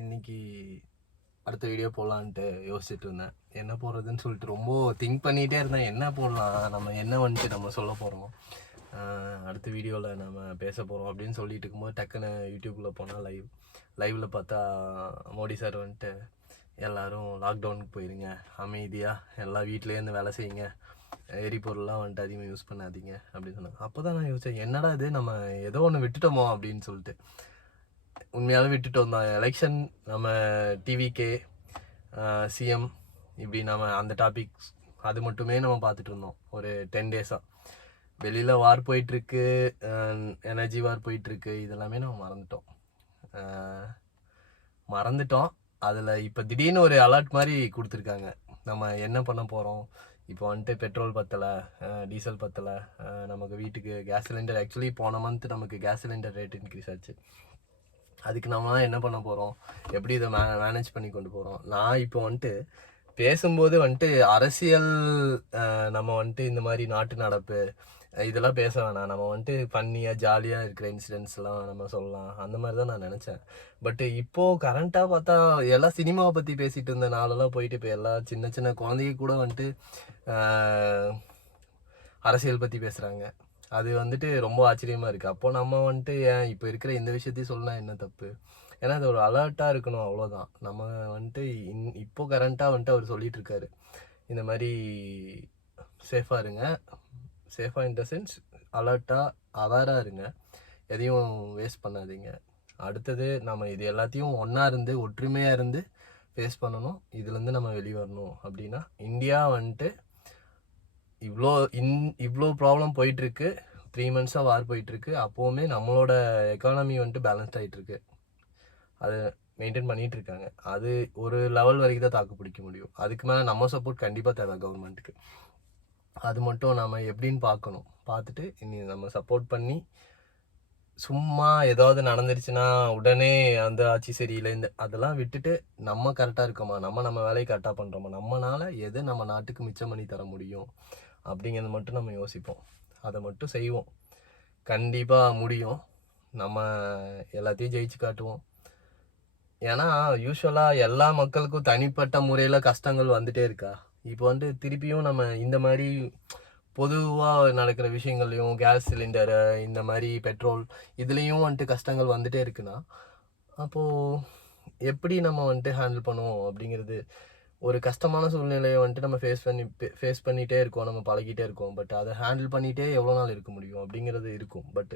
இன்னைக்கு அடுத்த வீடியோ போடலான்ட்டு யோசிச்சுட்டு இருந்தேன். என்ன போடுறதுன்னு சொல்லிட்டு ரொம்ப திங்க் பண்ணிகிட்டே இருந்தேன். என்ன போடலாம், நம்ம என்ன வந்துட்டு நம்ம சொல்ல போகிறோம், அடுத்த வீடியோவில் நம்ம பேச போகிறோம் அப்படின்னு சொல்லிட்டு இருக்கும்போது டக்குன்னு யூடியூப்பில் போனால் லைவில் பார்த்தா மோடி சார் வந்துட்டு எல்லோரும் லாக்டவுனுக்கு போயிருங்க, அமைதியாக எல்லா வீட்டிலேருந்து வேலை செய்யுங்க, எரிபொருள்லாம் வந்துட்டு அதிகமாக யூஸ் பண்ணாதீங்க அப்படின்னு சொன்னாங்க. அப்போ தான் நான் யோசித்தேன், என்னடா இது நம்ம ஏதோ ஒன்று விட்டுட்டோமோ அப்படின்னு சொல்லிட்டு. உண்மையாகவே விட்டுட்டோம் தான். எலெக்ஷன், நம்ம டிவிகே, சிஎம், இப்படி நம்ம அந்த டாபிக்ஸ் அது மட்டுமே நம்ம பார்த்துட்டு இருந்தோம் ஒரு 10 டேஸாக. வெளியில் வார் போயிட்டுருக்கு, எனர்ஜி வார் போயிட்டுருக்கு, இதெல்லாமே நம்ம மறந்துட்டோம். அதில் இப்போ திடீர்னு ஒரு அலர்ட் மாதிரி கொடுத்துருக்காங்க. நம்ம என்ன பண்ண போகிறோம், இப்போ வந்துட்டு பெட்ரோல் பத்தலை, டீசல் பத்தலை, நமக்கு வீட்டுக்கு கேஸ் சிலிண்டர், ஆக்சுவலி போன மந்த் நமக்கு கேஸ் சிலிண்டர் ரேட் இன்க்ரீஸ் ஆச்சு. அதுக்கு நம்மளாம் என்ன பண்ண போகிறோம், எப்படி இதை மேனேஜ் பண்ணி கொண்டு போகிறோம். நான் இப்போ வந்துட்டு பேசும்போது வந்துட்டு அரசியல், நம்ம வந்துட்டு இந்த மாதிரி நாட்டு நடப்பு இதெல்லாம் பேச வேணாம், நம்ம வந்துட்டு ஃபன்னியாக ஜாலியாக இருக்கிற இன்சிடென்ட்ஸ்லாம் நம்ம சொல்லலாம், அந்த மாதிரி தான் நான் நினச்சேன். பட்டு இப்போது கரண்ட்டாக பார்த்தா எல்லாம் சினிமாவை பற்றி பேசிகிட்டு இருந்த நாளெல்லாம் போயிட்டு இப்போ எல்லாம் சின்ன சின்ன குழந்தைங்க கூட வந்துட்டு அரசியல் பற்றி பேசுகிறாங்க. அது வந்துட்டு ரொம்ப ஆச்சரியமாக இருக்குது. அப்போது நம்ம வந்துட்டு ஏன் இப்போ இருக்கிற இந்த விஷயத்தையும் சொல்லலாம், என்ன தப்பு? ஏன்னா அது ஒரு அலர்ட்டாக இருக்கணும், அவ்வளோதான். நம்ம வந்துட்டு இப்போ கரண்ட்டாக வந்துட்டு அவர் சொல்லிகிட்டு இருக்காரு, இந்த மாதிரி சேஃபாக இருங்க, சேஃபாக இன் த சென்ஸ் அலர்ட்டாக அவேராக இருங்க, எதையும் வேஸ்ட் பண்ணாதீங்க. அடுத்தது நம்ம இது எல்லாத்தையும் ஒன்றா இருந்து ஒற்றுமையாக இருந்து ஃபேஸ் பண்ணணும், இதுலேருந்து நம்ம வெளியே வரணும். அப்படின்னா இந்தியா வந்துட்டு இவ்வளோ ப்ராப்ளம் போயிட்டுருக்கு, 3 மந்த்ஸாக வார் போயிட்டுருக்கு, அப்போவுமே நம்மளோட எக்கானமி வந்துட்டு பேலன்ஸ்ட் ஆகிட்டுருக்கு, அதை மெயின்டைன் பண்ணிகிட்ருக்காங்க. அது ஒரு லெவல் வரைக்கும் தான் தாக்கு பிடிக்க முடியும். அதுக்கு மேலே நம்ம சப்போர்ட் கண்டிப்பாக தேவை கவர்மெண்ட்டுக்கு. அது மட்டும் நம்ம எப்படின்னு பார்க்கணும். பார்த்துட்டு இனி நம்ம சப்போர்ட் பண்ணி, சும்மா ஏதாவது நடந்துருச்சுன்னா உடனே அந்த ஆட்சி சரியில்லை அதெல்லாம் விட்டுட்டு நம்ம கரெக்டாக இருக்கோமா, நம்ம வேலையை கரெக்டாக பண்ணுறோமா, நம்மளால் எது நம்ம நாட்டுக்கு மிச்சம் பண்ணி தர முடியும் அப்படிங்கிறது மட்டும் நம்ம யோசிப்போம், அதை மட்டும் செய்வோம். கண்டிப்பாக முடியும், நம்ம எல்லாத்தையும் ஜெயிச்சு காட்டுவோம். ஏன்னா யூஸ்வலாக எல்லா மக்களுக்கும் தனிப்பட்ட முறையில் கஷ்டங்கள் வந்துகிட்டே இருக்கா. இப்போ வந்துட்டு திருப்பியும் நம்ம இந்த மாதிரி பொதுவாக நடக்கிற விஷயங்கள்லையும், கேஸ் சிலிண்டரு, இந்த மாதிரி பெட்ரோல், இதுலேயும் வந்துட்டு கஷ்டங்கள் வந்துகிட்டே இருக்குன்னா, அப்போது எப்படி நம்ம வந்துட்டு ஹேண்டில் பண்ணுவோம் அப்படிங்கிறது. ஒரு கஷ்டமான சூழ்நிலையை வந்துட்டு நம்ம ஃபேஸ் பண்ணிகிட்டே இருக்கோம், நம்ம பழகிட்டே இருக்கோம். பட் அதை ஹேண்டில் பண்ணிகிட்டே எவ்வளோ நாள் இருக்க முடியும் அப்படிங்கிறது இருக்கும். பட்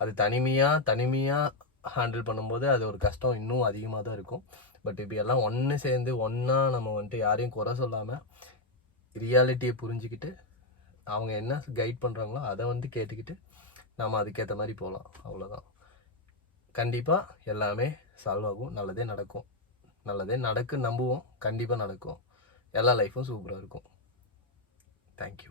அது தனிமையாக ஹேண்டில் பண்ணும்போது அது ஒரு கஷ்டம் இன்னும் அதிகமாக தான் இருக்கும். பட் இப்போ எல்லாம் ஒன்று சேர்ந்து ஒன்றா நம்ம வந்துட்டு யாரையும் குறை சொல்லாமல் ரியாலிட்டியை புரிஞ்சுக்கிட்டு அவங்க என்ன கைட் பண்ணுறாங்களோ அதை வந்து கேட்டுக்கிட்டு நம்ம அதுக்கேற்ற மாதிரி போகலாம், அவ்வளோதான். கண்டிப்பாக எல்லாமே சால்வ் ஆகும், நல்லதே நடக்கும், நம்புவோம். கண்டிப்பாக நடக்கும், எல்லா லைஃப்பும் சூப்பராக இருக்கும். தேங்க்யூ.